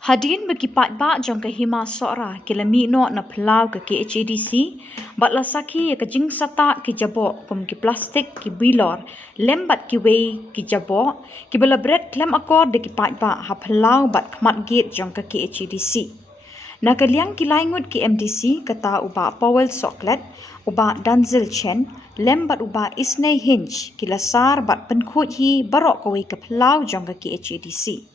Hadien bagi Paidbah jong ke Hima Sohra ke lamino na pelau ke KHADC batla saki ke jing sata ke Jaboh pum ke plastik ke bilor lembat ke wei ke Jaboh ke bala bread klem akor de ke Paidbah ha pelau bat khmat gate jong ke KHADC. Na ke liang ke laingut ke MDC kata uba Powell Soklet uba Danzil Chen lembat uba Isnay Hinch ke lasar bat Pynkhuid hi barok ke wei ke pelau jong ke KHADC.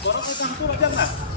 Borok ke campur aja nggak?